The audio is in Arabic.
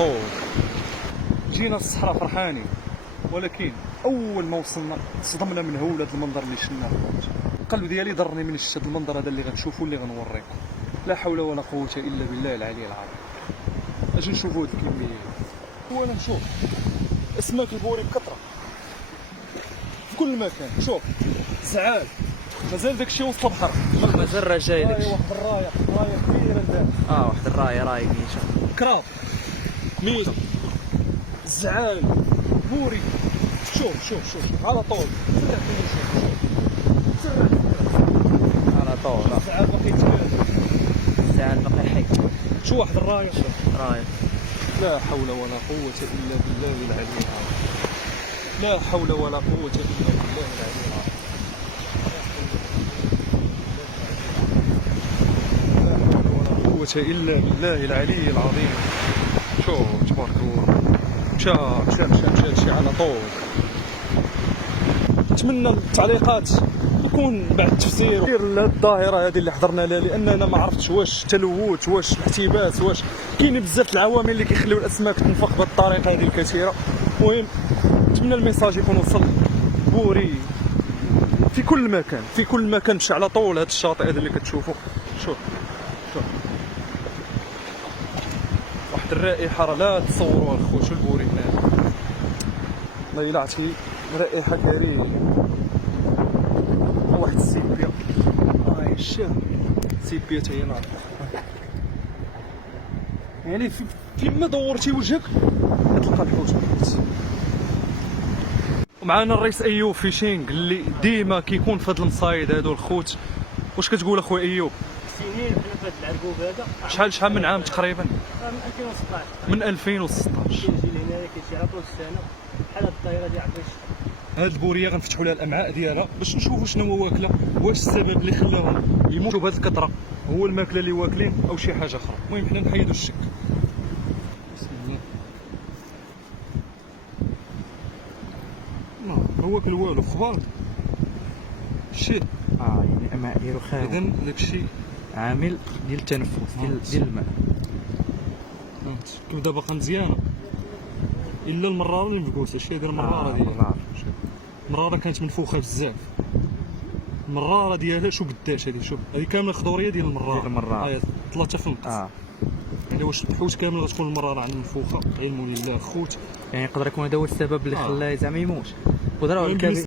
طول. جينا للصحراء فرحانين، ولكن اول ما وصلنا صدمنا من هول هذا المنظر اللي شفنا. القلب ديالي ضرني من هذا المنظر هذا اللي غتشوفوا اللي غنوريكم. لا حول ولا قوه الا بالله العلي العظيم. اجي نشوفوا هذه الكميه. هو انا نشوف اسماك البوري بكثره في كل مكان. شوف زعال مازال داكشي وسط البحر، مازال راه جاي داكشي. واحد الرايه كبيره لدابا. واحد الرايه ميته. كراب ميت، زعال، بوري. شوف على طول على طول. زعال باقي يتكلم، الزعل باقي حي. شو واحد الرايه. رايه. لا حول ولا قوة إلا بالله العلي العظيم. لا حول ولا قوة إلا بالله العلي العظيم. لا حول ولا قوة إلا بالله العلي العظيم. شوف تبارك الله، مشى على طول. نتمنى التعليقات يكون بعد تفسير للظاهرة هذه اللي حضرنا لها، لأن أنا ما عرفتش واش تلوث، واش احتباس، واش كاين بزاف العوامل اللي كيخليو الأسماك تنفق بهذه الطريقة هذه الكثيرة. المهم نتمنى الميساج يكون وصل. بوري في كل مكان مشى على طول هذا الشاطئ هذا اللي كتشوفوا. شوف واحد الرائحة راه لا تصوروها الخوت. شو البوري هنا والله الا عرفتي رائحة كريهة. واحد السيبيا، شاف سيبيا حتى هي نار. يعني فيما دورتي وجهك كتلقى الحوت. ومعنا الرئيس ايوب فيشينغ اللي ديما كيكون في هاد المصايد هادو الخوت. واش كتقول اخويا ايوب؟ سنين حنا في هذا العرقوب هذا. شحال من عام تقريبا؟ من 2016. من 2016 كيجي لهنايا كيجي على طول السنه بحال هاد الطائره ديال عفاش. هاد البوريه غنفتحوا لها الامعاء ديالها باش نشوفوا شنو هو واكله، واش السبب اللي خلاهم يموتوا بهذه الكثره هو الماكله اللي واكلين او شي حاجه اخرى. المهم حنا نحيدوا الشك. بسم الله. ما واكل والو خبار شي. يعني الماء ديالو خاوي. اذا داكشي عامل ديال التنفس ديال الماء. كبده باقا مزيانه الا المراره اللي مفقوسه. شي هذه المراره ديالها. المراره كانت منفوخه بزاف. المراره ديالها شو قداش هذه؟ شوف هذه كامله خضوريه ديال المراره. ثلاثه في النقص. يعني واش الحوت كامل غتكون المراره عند منفوخه؟ علم لله خوت. يعني يقدر يكون هذا هو السبب اللي خلاه زعما يموت. يقدر